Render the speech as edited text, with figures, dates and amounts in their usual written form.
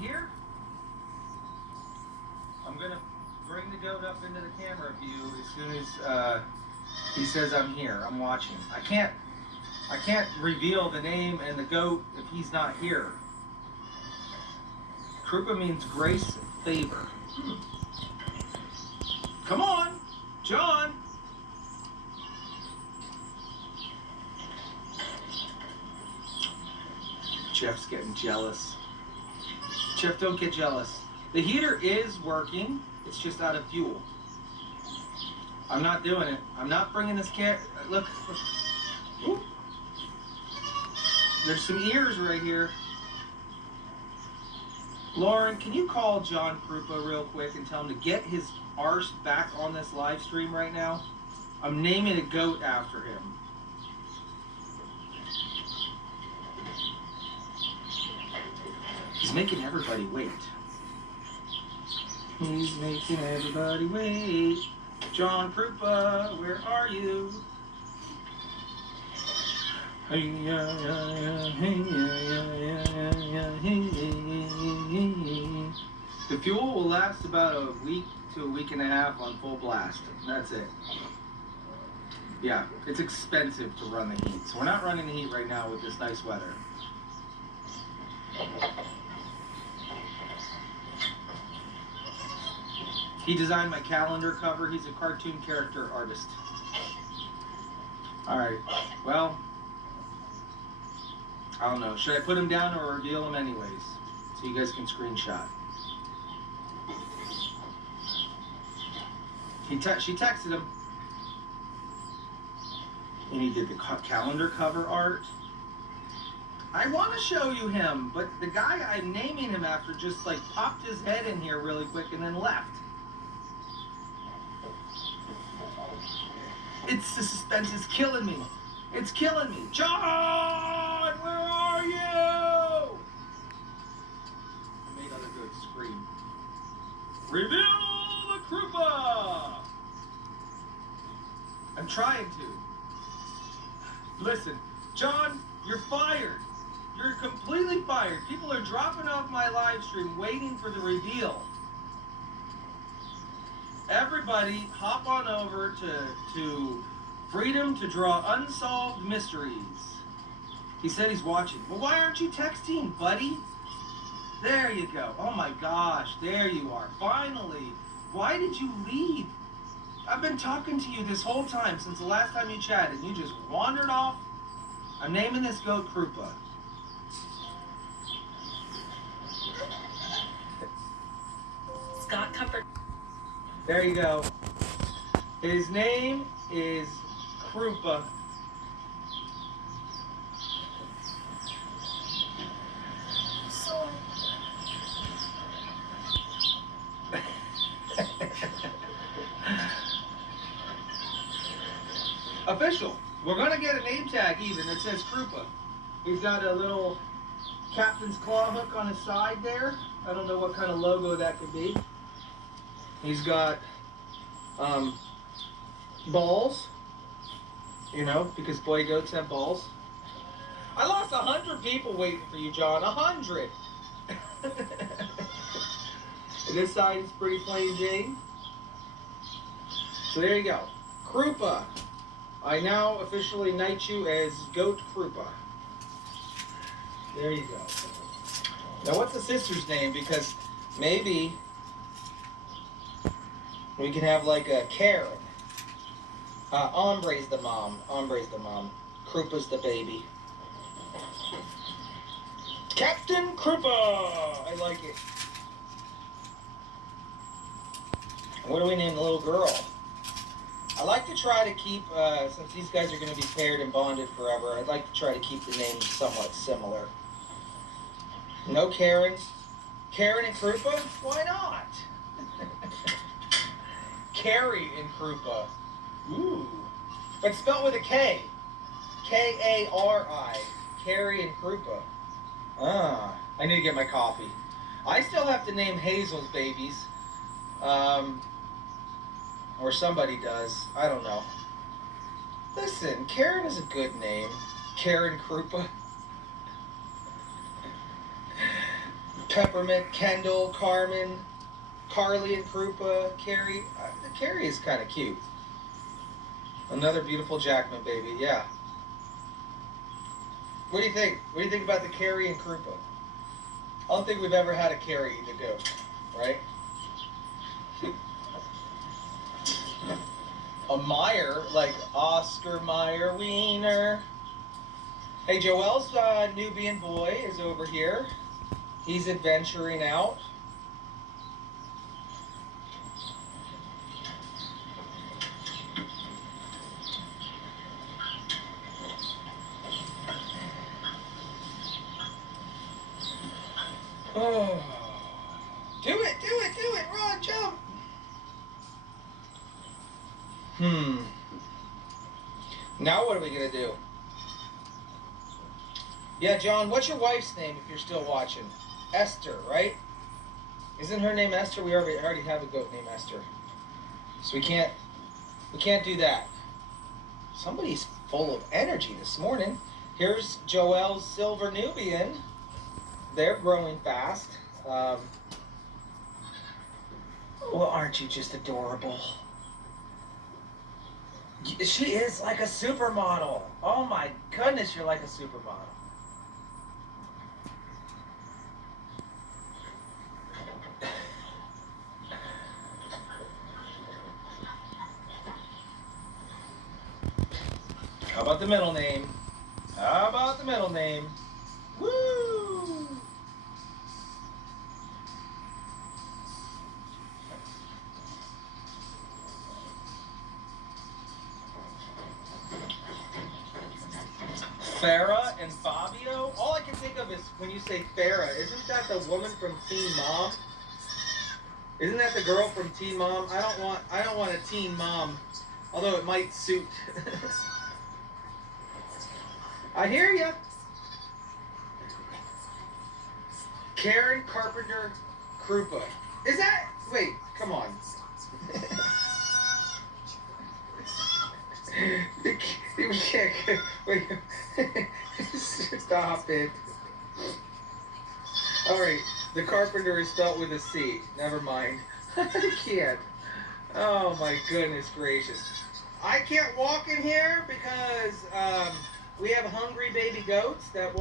here? I'm gonna bring the goat up into the camera view as soon as he says I'm here. I'm watching. I can't reveal the name and the goat if he's not here. Krupa means grace, favor. Come on, John. Jeff's getting jealous. Jeff, don't get jealous. The heater is working. It's just out of fuel. I'm not doing it. I'm not bringing this cat. Look. Ooh. There's some ears right here. Lauren, can you call John Krupa real quick and tell him to get his arse back on this live stream right now? I'm naming a goat after him. He's making everybody wait. He's making everybody wait. John Krupa, where are you? The fuel will last about a week to a week and a half on full blast. That's it. Yeah, it's expensive to run the heat. So we're not running the heat right now with this nice weather. He designed my calendar cover. He's a cartoon character artist. All right, well, I don't know. Should I put him down or reveal him anyways? So you guys can screenshot. She texted him. And he did the calendar cover art. I want to show you him, but the guy I'm naming him after just like popped his head in here really quick and then left. It's the suspense is killing me. It's killing me. John, where are you? I made other good scream. Reveal the Krupa. I'm trying to. Listen, John, you're fired. You're completely fired. People are dropping off my live stream waiting for the reveal. Everybody hop on over to Freedom to Draw Unsolved Mysteries. He said he's watching. Well, why aren't you texting, buddy? There you go. Oh my gosh, there you are. Finally. Why did you leave? I've been talking to you this whole time since the last time you chatted. You just wandered off. I'm naming this goat Krupa. Scott Comfort. There you go. His name is Krupa. So. Official. We're gonna get a name tag even that says Krupa. He's got a little captain's claw hook on his side there. I don't know what kind of logo that could be. He's got balls, you know, because boy goats have balls. I lost 100 people waiting for you, John. 100. This side is pretty plain Jane. So there you go. Krupa. I now officially knight you as Goat Krupa. There you go. Now what's the sister's name? Because maybe we can have like a Karen. Ombre's the mom. Ombre's the mom. Krupa's the baby. Captain Krupa! I like it. What do we name the little girl? I like to try to keep, since these guys are going to be paired and bonded forever, I'd like to try to keep the names somewhat similar. No Karen. Karen and Krupa? Why not? Carrie and Krupa. Ooh. But spelled with a K. K-A-R-I. Carrie and Krupa. Ah, I need to get my coffee. I still have to name Hazel's babies. Or somebody does. I don't know. Listen, Karen is a good name. Karen Krupa. Peppermint, Kendall, Carmen, Carly and Krupa, Carrie. Carrie is kind of cute. Another beautiful Jackman baby, yeah. What do you think? What do you think about the Carrie and Krupa? I don't think we've ever had a Carrie the goat, right? A Meyer, like Oscar Meyer Wiener. Hey, Joel's Nubian boy is over here. He's adventuring out. Oh. Do it, run, jump. Now what are we gonna do? Yeah, John, what's your wife's name if you're still watching? Esther, right? Isn't her name Esther? We already have a goat named Esther. So we can't do that. Somebody's full of energy this morning. Here's Joel's Silver Nubian. They're growing fast. Well, aren't you just adorable? She is like a supermodel. Oh my goodness, you're like a supermodel. How about the middle name? How about the middle name? Woo! Farrah and Fabio? All I can think of is when you say Farrah, isn't that the woman from Teen Mom? Isn't that the girl from Teen Mom? I don't want a teen mom, although it might suit. I hear ya. Karen Carpenter Krupa. Is that? Wait, come on. We can't. Wait. Stop it. All right. The Carpenter is spelled with a C. Never mind. I can't. Oh my goodness gracious. I can't walk in here because we have hungry baby goats that want